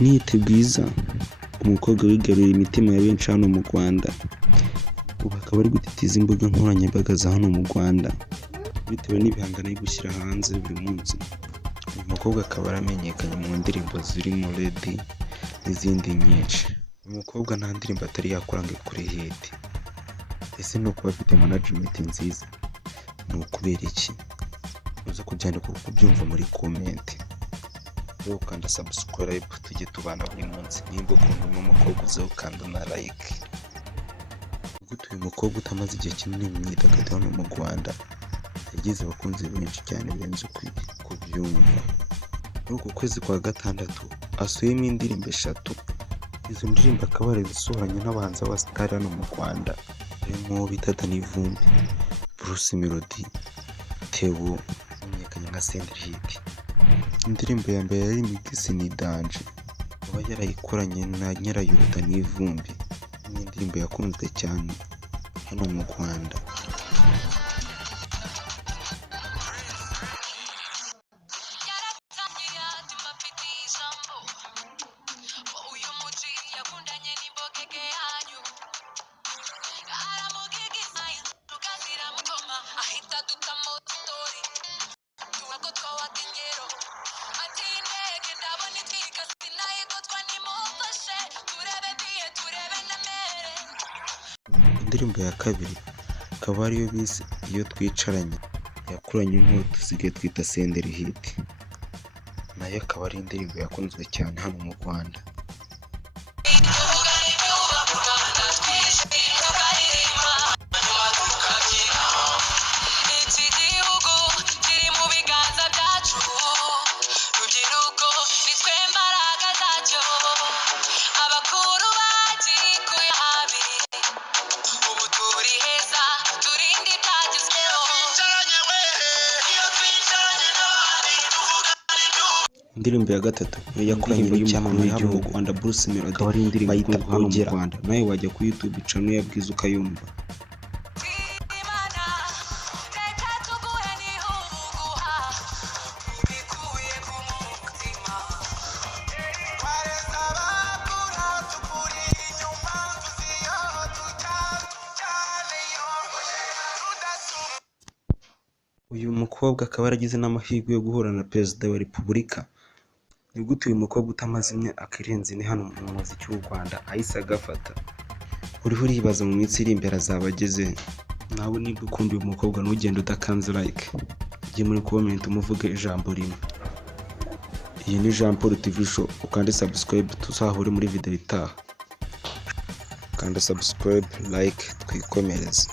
Niyite Bwiza, umukobwa wigaruriye imitima ya benshi hano mu Rwanda, ubu akaba ari gutitiza imbuga nkoranyambaga za hano mu Rwanda bitewe n'ibihangano ari gushyira hanze buri munsi. Uyu mukobwa akaba yaramenyekanye mu ndirimbo zirimo Lady n'izindi nyinshi. Uyu mukobwa nta ndirimbo atari yakora ngo ikore hit. Ese ni ukuba afite management nziza? Ni ukubera iki? Uza kubyandika uko ubyumva muri comment. Rero ukanda subscribe tujye tubana buri munsi. Nimba ukunda uno mukobwa uza ukanda na like. Gute uyu mukobwa utamaze igihe kinini mu myidagaduro hano mu Rwanda yagize abakunzi benshi cyane birenze kubyumva. Muri uku kwezi kwa gatandatu asuyemo indirimbo 3. Izo ndirimbo akaba yarazisohoranye n'abahanzi b'abasitari hano mu Rwanda harimo bita Danny Vumbi, Bruce Melody, Theo wamenyekanye nka Senderi Hit. Indirimbo ya mbere yari Mix ni Danger, akaba yarayikoranye na nyirayo Danny Vumbi. Ni indirimbo yakunzwe cyane hano mu Rwanda. Indirimbo ya kabiri akaba ariyo bise Iyo Twicaranye, yakoranye n'uwo dusigaye twita Senderi Hit. Nayo akaba ari indirimbo yakunzwe cyane hano mu Rwanda. Indirimbo ya gatatu yo yakoranye n'icyamamare hano mu Rwanda Bruce Melody bayita Ugera. Nawe wajya ku YouTube channel ya Bwiza ukayumva. Uyu mukobwa akaba yaragize n'amahirwe yo guhura na Perezida wa Repubulika. Ni gute uyu mukobwa utamaze imyaka irenze ine hano mu muziki w'u Rwanda ahise agafata? Uriho uribaza mu minsi iri imbere azaba ageze. Nawe niba ukunda uyu mukobwa ntugende udakanze like, ujye muri comment umuvuge ijambo rimwe. Iyi ni Jean Paul TV Show. Ukande subscribe tuzahure muri video itaha. Kanda subscribe, like, twikomereze.